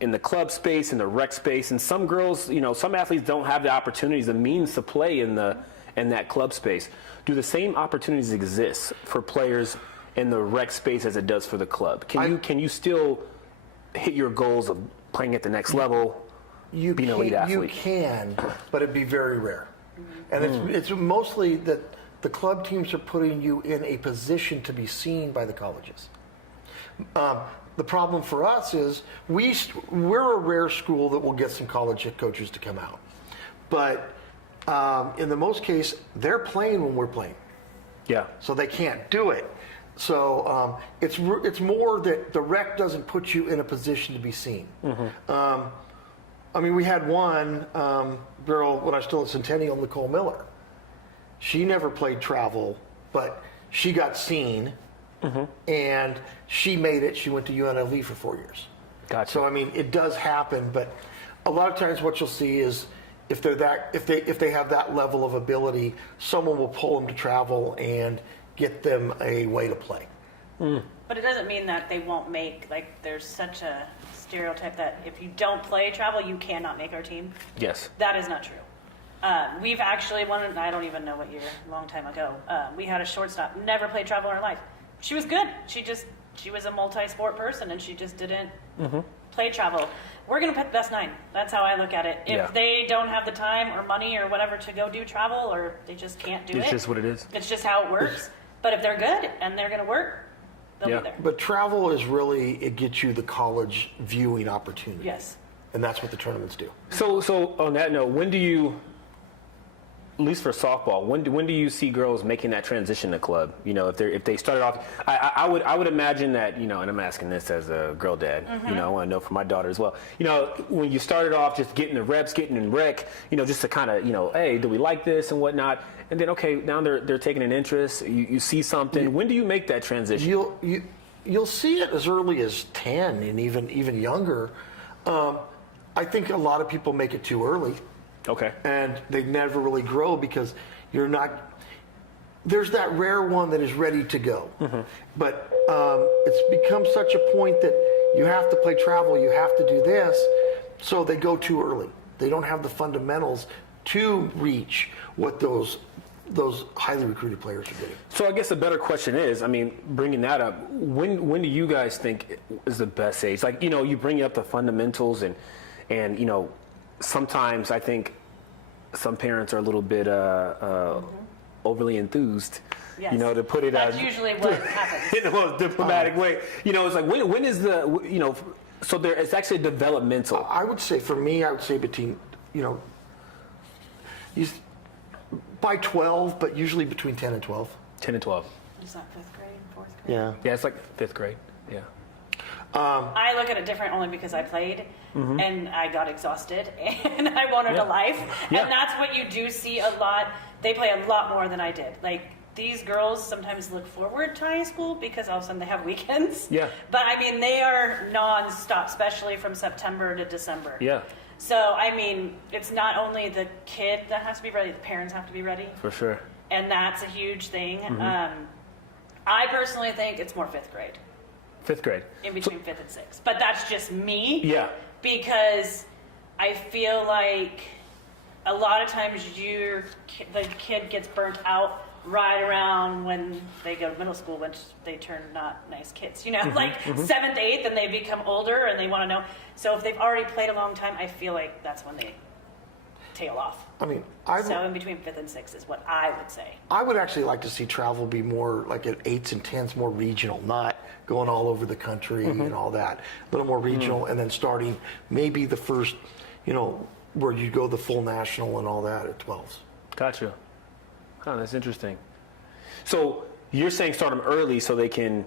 in the club space, in the rec space, and some girls, some athletes don't have the opportunities, the means to play in that club space. Do the same opportunities exist for players in the rec space as it does for the club? Can you still hit your goals of playing at the next level, being an elite athlete? You can, but it'd be very rare. And it's mostly that the club teams are putting you in a position to be seen by the colleges. The problem for us is we're a rare school that will get some college coaches to come out. But in the most case, they're playing when we're playing. Yeah. So they can't do it. So it's more that the rec doesn't put you in a position to be seen. We had one girl when I was still at Centennial, Nicole Miller. She never played travel, but she got seen, and she made it. She went to UNLV for 4 years. Gotcha. So it does happen, but a lot of times what you'll see is if they have that level of ability, someone will pull them to travel and get them a way to play. But it doesn't mean that they won't make, there's such a stereotype that if you don't play travel, you cannot make our team. Yes. That is not true. We've actually won, I don't even know what year, a long time ago, we had a shortstop, never played travel in her life. She was good. She was a multi-sport person, and she just didn't play travel. We're going to pick the best 9. That's how I look at it. If they don't have the time or money or whatever to go do travel, or they just can't do it. It's just what it is. It's just how it works. But if they're good and they're going to work, they'll be there. But travel is really, it gets you the college viewing opportunity. Yes. And that's what the tournaments do. So on that note, when do you, at least for softball, when do you see girls making that transition to club? If they started off, I would imagine that, and I'm asking this as a girl dad, I want to know for my daughter as well. When you started off just getting the reps, getting in rec, just to kind of, hey, do we like this and whatnot? And then, okay, now they're taking an interest. You see something. When do you make that transition? You'll see it as early as 10 and even younger. I think a lot of people make it too early. Okay. And they never really grow because there's that rare one that is ready to go. But it's become such a point that you have to play travel, you have to do this, so they go too early. They don't have the fundamentals to reach what those highly recruited players are getting. So I guess a better question is, bringing that up, when do you guys think is the best age? You bring up the fundamentals and sometimes I think some parents are a little bit overly enthused, Yes. To put it That's usually what happens. in the most diplomatic way. It's like when is the so there it's actually developmental. I would say for me, between by 12, but usually between 10 and 12. 10 and 12. Is that 5th grade, 4th grade? Yeah, it's like 5th grade. Yeah. I look at it different only because I played and I got exhausted and I wanted a life. Yeah. And that's what you do see a lot. They play a lot more than I did. These girls sometimes look forward to high school because all of a sudden they have weekends. Yeah. But they are non-stop, especially from September to December. Yeah. So, it's not only the kid that has to be ready, the parents have to be ready. For sure. And that's a huge thing. I personally think it's more 5th grade. 5th grade. In between 5th and 6th. But that's just me. Yeah. Because I feel like a lot of times the kid gets burnt out right around when they go to middle school, when they turn not nice kids. 7th, 8th, and they become older and they want to know. So if they've already played a long time, I feel like that's when they tail off. So in between 5th and 6th is what I would say. I would actually like to see travel be more like at 8s and 10s, more regional, not going all over the country and all that. A little more regional, and then starting maybe the first, where you go the full national and all that at 12s. Gotcha. Oh, that's interesting. So you're saying start them early so they can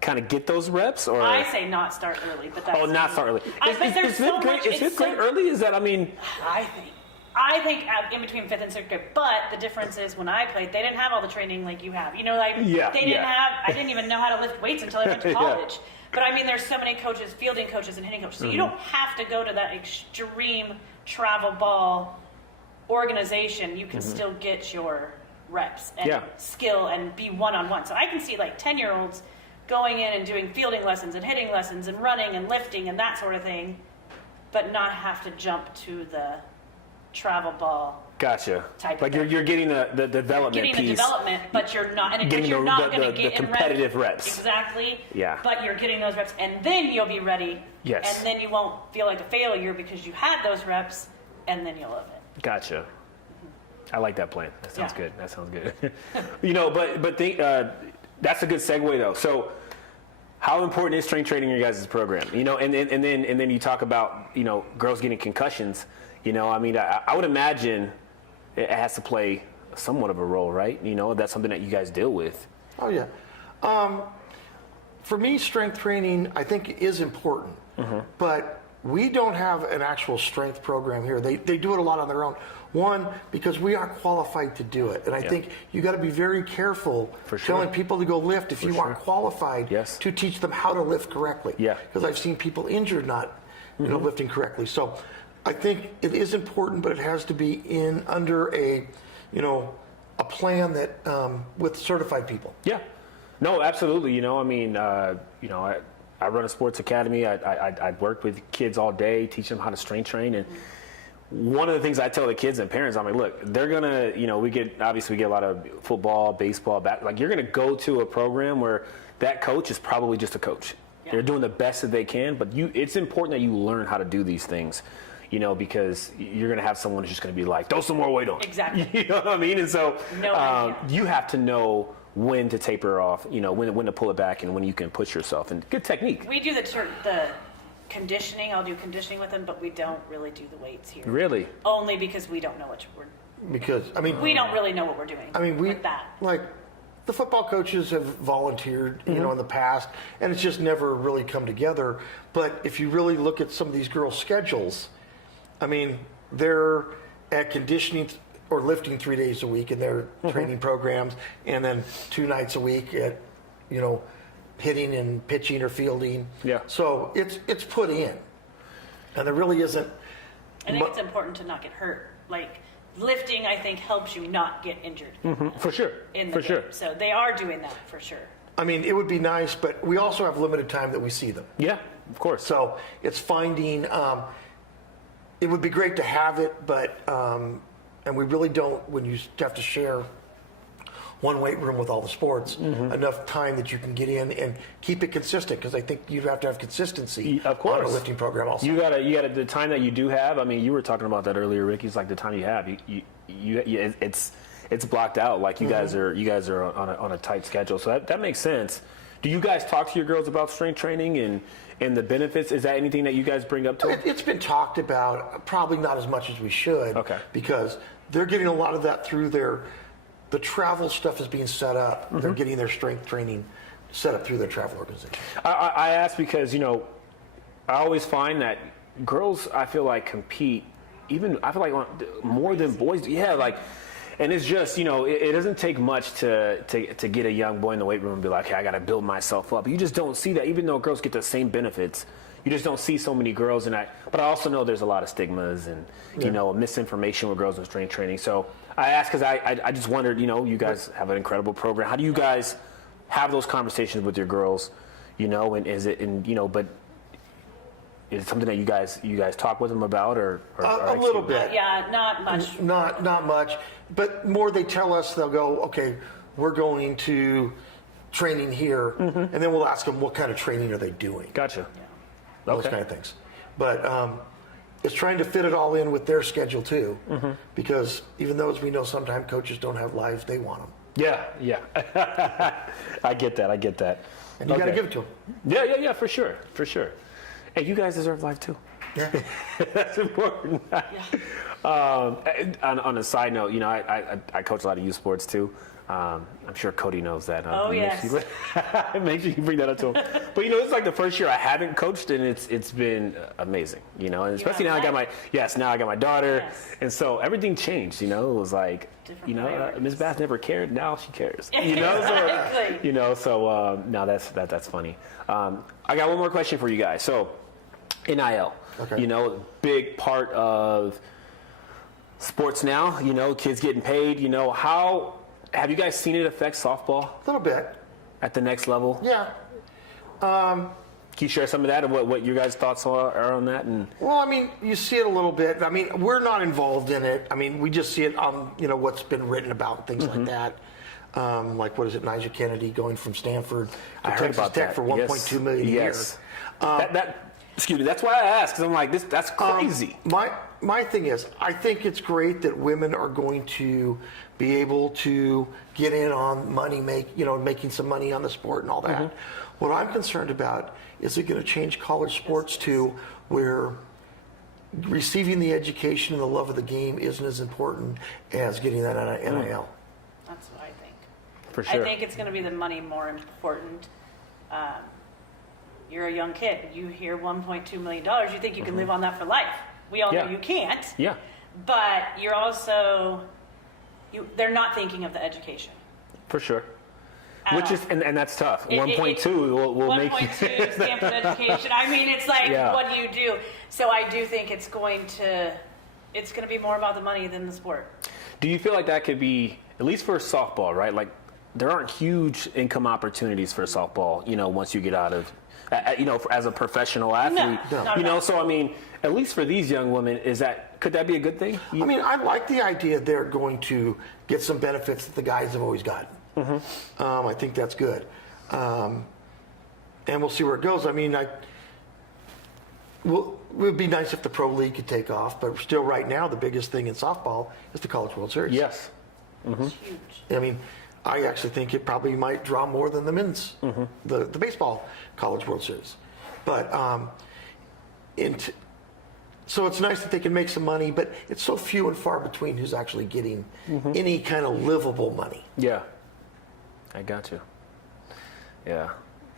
kind of get those reps, or I say not start early, but that's not start early. Is 5th grade early? Is that I think in between 5th and 6th grade, but the difference is when I played, they didn't have all the training like you have. They didn't have. I didn't even know how to lift weights until I went to college. But there's so many coaches, fielding coaches and hitting coaches, so you don't have to go to that extreme travel ball organization. You can still get your reps and skill and be one-on-one. So I can see 10-year-olds going in and doing fielding lessons and hitting lessons and running and lifting and that sort of thing but not have to jump to the travel ball. Gotcha. Type like of you're getting the development getting piece. the development, but you're not, and getting you're the, not the, going the, to get the competitive in reps. Exactly. Yeah. But you're getting those reps, and then you'll be ready. Yes. And then you won't feel like a failure because you had those reps, and then you'll love it. Gotcha. I like that plan. That sounds Yeah. good. That sounds good. But think, that's a good segue though. So, how important is strength training in your guys' program? And then you talk about girls getting concussions. I would imagine it has to play somewhat of a role, right? That's something that you guys deal with. Oh yeah. For me, strength training I think is important, but we don't have an actual strength program here. They do it a lot on their own. One, because we aren't qualified to do it, and I think you got to be very careful telling people to go lift if you aren't qualified to teach them how to lift correctly. Yeah. Because I've seen people injured not lifting correctly. So I think it is important, but it has to be under a plan that with certified people. Yeah. No, absolutely. I run a sports academy. I work with kids all day, teach them how to strength train. And one of the things I tell the kids and parents, I'm like, look, they're going to, we get a lot of football, baseball, like you're going to go to a program where that coach is probably just a coach. Yeah. They're doing the best that they can, but it's important that you learn how to do these things, because you're going to have someone who's just going to be like, throw some more weight on. Exactly. You know what I mean? And so you have to know when to taper off, when to pull it back and when you can push yourself. And good technique. We do the conditioning. I'll do conditioning with them, but we don't really do the weights here. Really? Only because we don't know what we're. Because we don't really know what we're doing. With that. Like the football coaches have volunteered, in the past, and it's just never really come together. But if you really look at some of these girls' schedules, they're at conditioning or lifting 3 days a week in their training programs, and then 2 nights a week at, hitting and pitching or fielding. Yeah. So it's put in, and there really isn't. I think it's important to not get hurt. Like lifting, I think helps you not get injured. For sure. Sure. So they are doing that for sure. It would be nice, but we also have limited time that we see them. Yeah, of course. So it's finding. It would be great to have it, but and we really don't. When you have to share one weight room with all the sports, enough time that you can get in and keep it consistent, because I think you have to have consistency on a lifting program also. You gotta the time that you do have. You were talking about that earlier, Ricky. It's like the time you have, it's blocked out. Like you guys are on a tight schedule, so that makes sense. Do you guys talk to your girls about strength training and the benefits? Is that anything that you guys bring up to them? It's been talked about, probably not as much as we should. Okay. Because they're getting a lot of that through the travel stuff is being set up. They're getting their strength training set up through their travel organization. I ask because, I always find that girls, I feel like, compete more than boys. Yeah, and it's just, it doesn't take much to get a young boy in the weight room and be like, hey, I got to build myself up. You just don't see that. Even though girls get the same benefits, you just don't see so many girls in that. But I also know there's a lot of stigmas and, misinformation with girls in strength training. So I ask because I just wondered, you guys have an incredible program. How do you guys have those conversations with your girls, and is it, but is it something that you guys talk with them about or a little bit? Yeah, not much. Not much, but more they tell us, they'll go, okay, we're going to training here, and then we'll ask them what kind of training are they doing. Gotcha. Yeah. Those kind of things. But it's trying to fit it all in with their schedule too, because even though, as we know, sometimes coaches don't have lives they want them. Yeah. I get that. And you got to give it to them. Yeah, for sure. And you guys deserve life too. Yeah. That's important. On a side note, I coach a lot of youth sports too. I'm sure Cody knows that. Oh, yes. Make sure you bring that up to him. But it's like the first year I haven't coached, and it's been amazing. And especially now I got my daughter, and so everything changed. It was like Ms. Bath never cared, now she cares. Exactly. So now that's funny. I got one more question for you guys. So NIL, big part of sports now. Kids getting paid. How have you guys seen it affect softball? A little bit. At the next level? Yeah. Can you share some of that, of what your guys' thoughts are on that? And Well, I mean, you see it a little bit. I mean, we're not involved in it. I mean, we just see it on, what's been written about, things like that. Like, what is it, Nigel Kennedy going from Stanford to Texas Tech for $1.2 million a year. Excuse me, that's why I asked, because I'm like, that's crazy. My thing is, I think it's great that women are going to be able to get in on making some money on the sport and all that. What I'm concerned about is it going to change college sports to where receiving the education and the love of the game isn't as important as getting that NIL. That's what I think. For sure. I think it's going to be the money more important. You're a young kid. You hear $1.2 million. You think you can live on that for life. We all know you can't. Yeah. But you're also, they're not thinking of the education. For sure. Which is, and that's tough. 1.2 will make you. 1.2 Stanford education. I mean, it's like, what do you do? So I do think it's going to be more about the money than the sport. Do you feel like that could be, at least for softball, right? Like, there aren't huge income opportunities for softball, once you get out of, as a professional athlete. No. So I mean, at least for these young women, could that be a good thing? I mean, I like the idea they're going to get some benefits that the guys have always gotten. I think that's good. And we'll see where it goes. I mean, it would be nice if the pro league could take off, but still right now the biggest thing in softball is the College World Series. Yes. It's huge. I mean, I actually think it probably might draw more than the men's, the baseball College World Series. But so it's nice that they can make some money, but it's so few and far between who's actually getting any kind of livable money. Yeah. I got you. Yeah.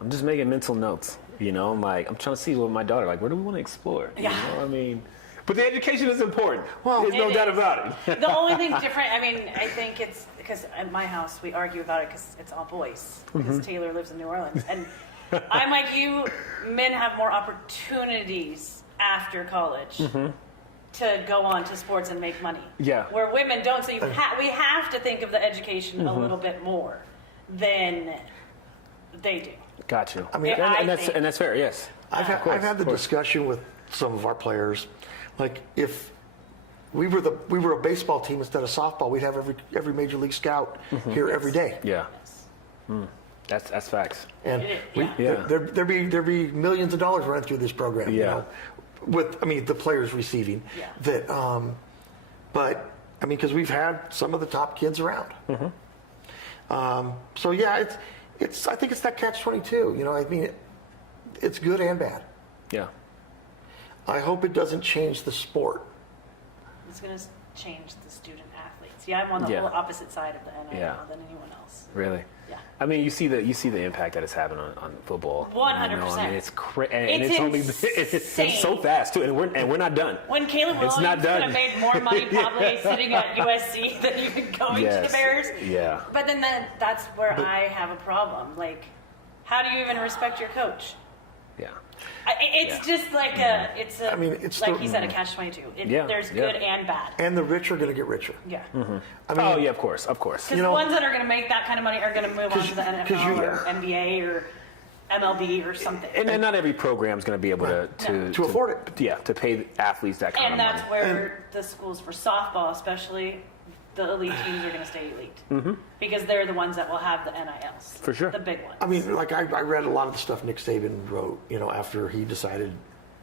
I'm just making mental notes, I'm like, I'm trying to see what my daughter, like, where do we want to explore? Yeah. I mean, but the education is important. Well, there's no doubt about it. The only thing different, I mean, I think it's because at my house we argue about it because it's all boys. Because Taylor lives in New Orleans, and I'm like, men have more opportunities after college to go on to sports and make money. Yeah. Where women don't. So we have to think of the education a little bit more than they do. Got you. I mean, and that's fair. Yes. I've had the discussion with some of our players, like if we were a baseball team instead of softball, we'd have every major league scout here every day. Yeah. That's facts. And there'd be millions of dollars running through this program. Yeah. With the players receiving that. But I mean, because we've had some of the top kids around. So yeah, it's I think it's that catch-22. I mean, it's good and bad. Yeah. I hope it doesn't change the sport. It's going to change the student athletes. Yeah, I'm on the whole opposite side of the NIL than anyone else. Really? Yeah. I mean, you see the impact that it's having on football. 100%. I mean, it's and It's it's so fast too, and we're not done. When Caleb Williams could have made more money probably sitting at USC than even going to the Bears. Yeah. But then that's where I have a problem. Like, how do you even respect your coach? Yeah. It's just like it's like he said, a catch-22. There's good and bad. And the rich are going to get richer. Yeah. I mean, of course. Because the ones that are going to make that kind of money are going to move on to the NFL or NBA or MLB or something. And not every program is going to be able to afford it. Yeah, to pay athletes that kind of money. And that's where the schools for softball, especially, the elite teams are going to stay elite because they're the ones that will have the NILs. For sure. The big ones. I mean, like I read a lot of the stuff Nick Saban wrote, after he decided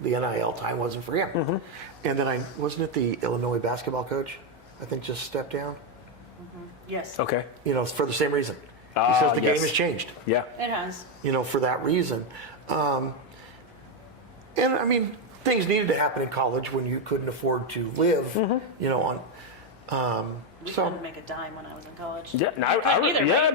the NIL time wasn't for him. And then wasn't it the Illinois basketball coach, I think, just stepped down? Yes. Okay. For the same reason. He says the game has changed. Yeah. It has. For that reason. And I mean, things needed to happen in college when you couldn't afford to live, on. We couldn't make a dime when I was in college. Yeah, it was rough.